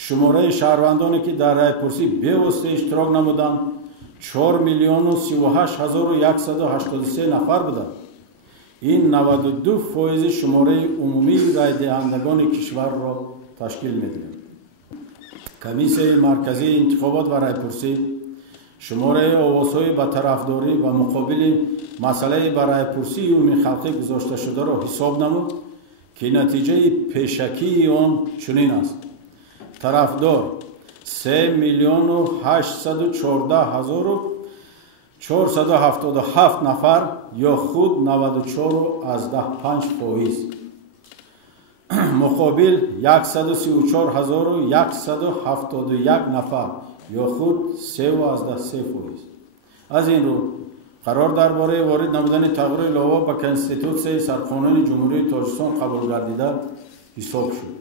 شماره شهروندانی که در رایپرسی به‌واسطه اشتراک نمودند 4,38,183 نفر بودند. این 92% شماره عمومی رای دهندگان کشور را تشکیل می‌دهد. کمیسیون مرکزی انتخابات و رایپرسی شماره آوازهای به طرفداری و مقابل مسئله به رایپرسی عمومی خلقی گذاشته شده را حساب نمود که نتیجه پیشکی آن چنین است: طرفدار 3,814,477 نفر یا خود 94.5%. مقابل 134,171 نفر یا خود 3.3%. از این رو قرار درباره وارد نمودن تغییر علاوه به کنستیتوسیون سرقانون جمهوری تاجیکستان قبول گردیده حساب شد.